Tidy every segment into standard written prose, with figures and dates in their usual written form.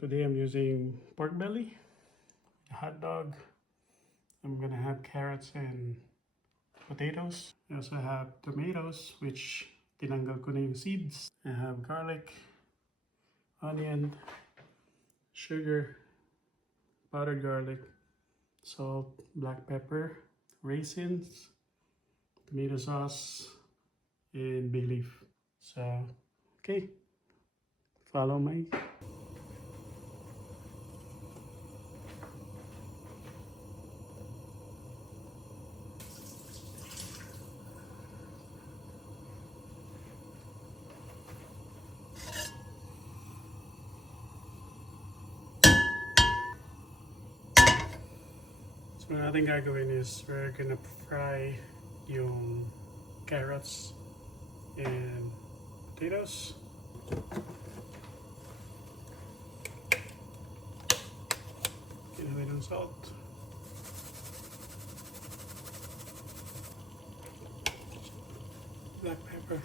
today I'm using pork belly, hot dog. I'm gonna have carrots and potatoes. I also have tomatoes, which tinanggal ko na yung seeds. I have garlic, onion, sugar, powdered garlic, salt, black pepper, raisins, tomato sauce, and bay leaf. So, okay, follow my. So, ang ating gagawin is we're gonna fry yung carrots and potatoes. Ginawin ng salt. Black pepper.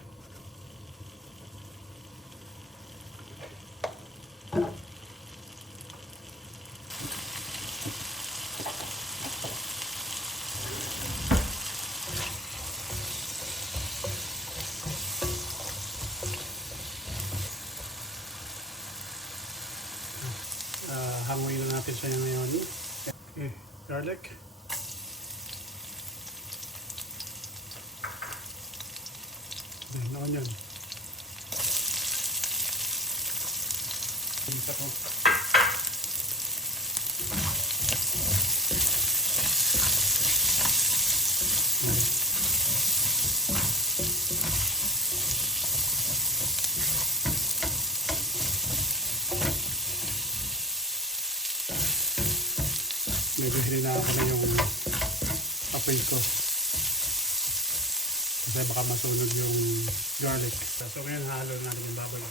Hanguin na natin siya ngayon. Okay, garlic. Then onion. Isa ko. Medyo hininahan na yung apoy ko kasi baka masunog yung garlic. So ngayon halo natin yung baboy.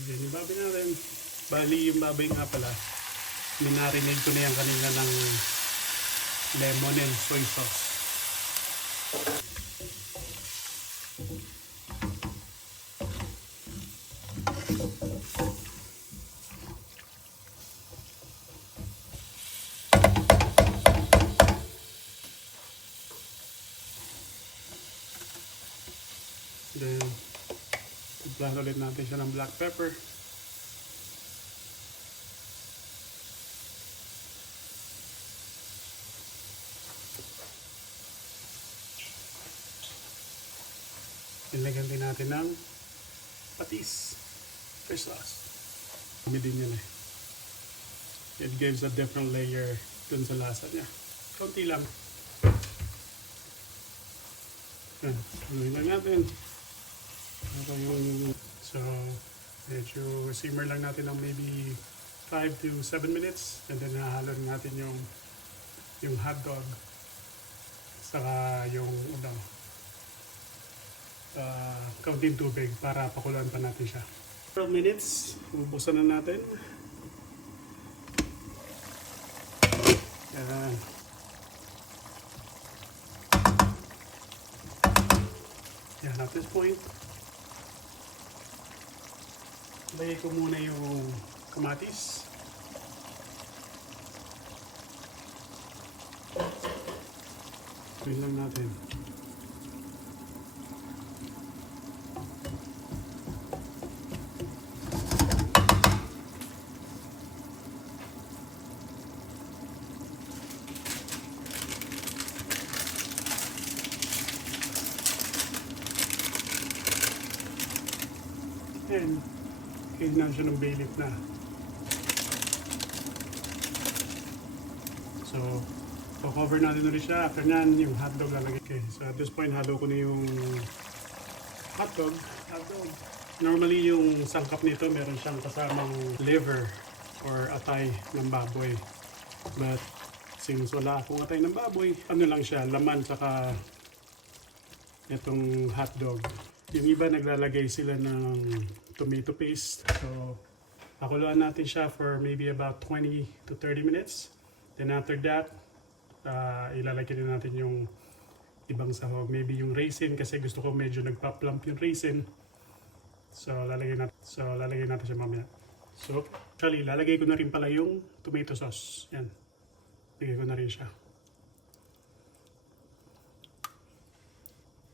Okay, yung baboy natin. Bali yung baboy nga pala, minarinate ko na yan kanina ng lemon and soy sauce. Then, i-blast ulit natin siya ng black pepper. Ilagyan din natin ng patis, fish sauce. Dami din yan eh. It gives a different layer dun sa lasa niya. Kaunti lang. Yan, haluin lang natin. So, medyo simmer lang natin ng maybe 5 to 7 minutes and then hahalo natin yung hot dog saka yung kaunting tubig para pakuluan pa natin siya. 12 minutes, ubusan na natin. Yan. Yan, at this point, lagay ko muna yung kamatis. Tuwin lang natin. And kailangan siya ng bay leaf na. So, cover natin ulit siya. After nyan, yung hotdog lalagay. Okay, so at this point, halo ko na yung hotdog. Normally, yung sangkap nito, meron siyang kasamang liver or atay ng baboy. But, since wala akong atay ng baboy, ano lang siya, laman saka itong hotdog. Yung iba naglalagay sila ng tomato paste. So, pakuluan natin siya for maybe about 20 to 30 minutes. Then after that, ilalagay na natin ibang sahog. Maybe yung raisin kasi gusto ko medyo nagpa-plump yung raisin. So lalagay natin siya mamaya. So actually lalagay ko na rin pala yung tomato sauce. Yan. Lagay ko na rin siya.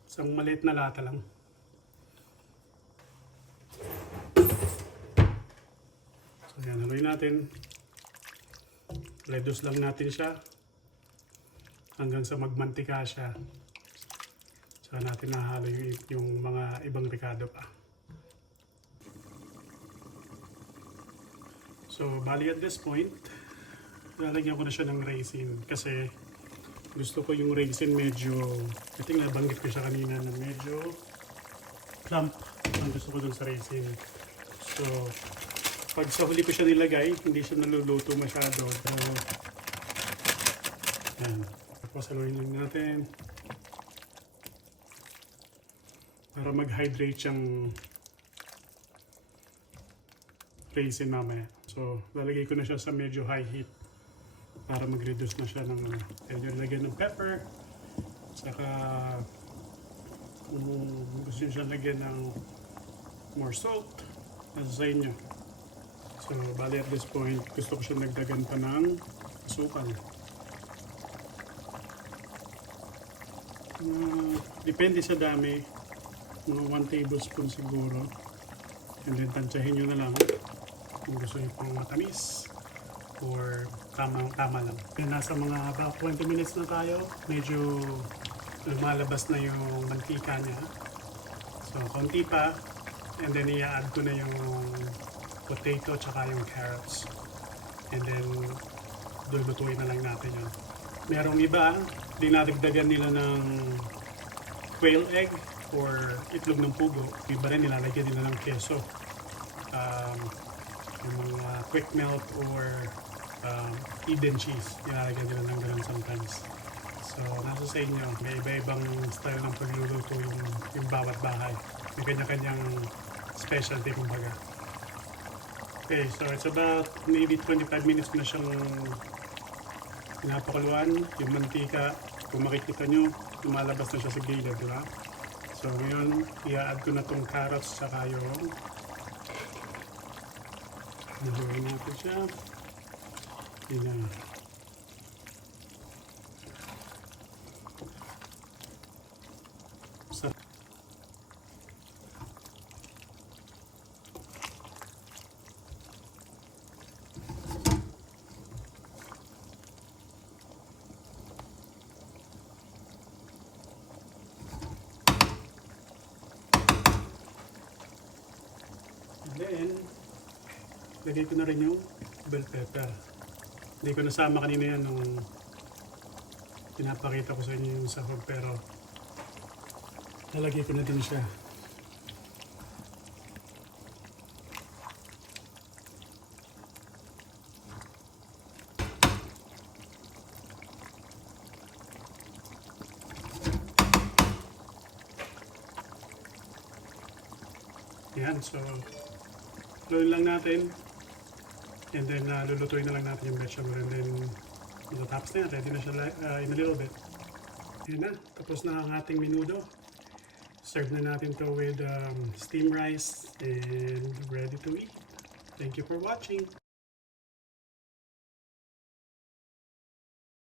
Isang maliit na lata lang. So yan, haluin natin. Reduce lang natin siya hanggang sa magmantika siya. Saka natin nahalo yung mga ibang ricado pa. So bali at this point, lalagyan ko na siya ng raisin kasi gusto ko yung raisin medyo, I think nabanggit ko siya kanina na medyo plump ang gusto ko dun sa raisin. So pag sa huli ko siya nilagay, hindi siya naluluto masyado. So, yan. Tapos haluin lang natin para mag-hydrate yung raisin mamaya. So, lalagay ko na siya sa medyo high heat para mag-reduce na siya ng and yung lagyan ng pepper. Saka kung gusto nyo siya lagyan ng more salt, nasa sa inyo. So, bali at this point, gusto ko siya nagdagan pa ng asukal. Depende sa dami, mga 1 tablespoon siguro. And then, tansyahin nyo na lang kung gusto nyo pang matamis or tama lang. And nasa mga about 20 minutes na tayo, medyo lumalabas na yung mantika niya. So, konti pa, and then i-add ko na yung potato tsaka yung carrots. And then, lulutuin na lang natin yun. Merong iba, dinadagdagan nila ng quail egg or itlog ng pugo. Iba rin nilalagyan nila ng keso. Yung mga quick melt or Eden cheese. Nilalagyan nila ng ganun sometimes. So, nasa sa inyo, may iba-ibang style ng pagluluto yung bawat bahay. May kanya-kanyang specialty kumbaga. Okay, so it's about maybe 25 minutes na siyang pinapakuluan. Yung mantika, kung makikita nyo, lumalabas na siya sa gilid, di ba? So ngayon, i-add ko na tong carrots saka yung nahuhin natin siya. Yan. Then, lagay ko na rin yung bell pepper. Hindi ko nasama kanina yan nung pinapakita ko sa inyo yung sahog, pero lalagay ko na din siya. Yan, so lutuin lang natin and then lulutuin na lang natin yung vegetable and then matatapos na yan, ready na siya in a little bit. Yan na, tapos na ang ating menudo. Serve na natin to with steamed rice and ready to eat. Thank you for watching.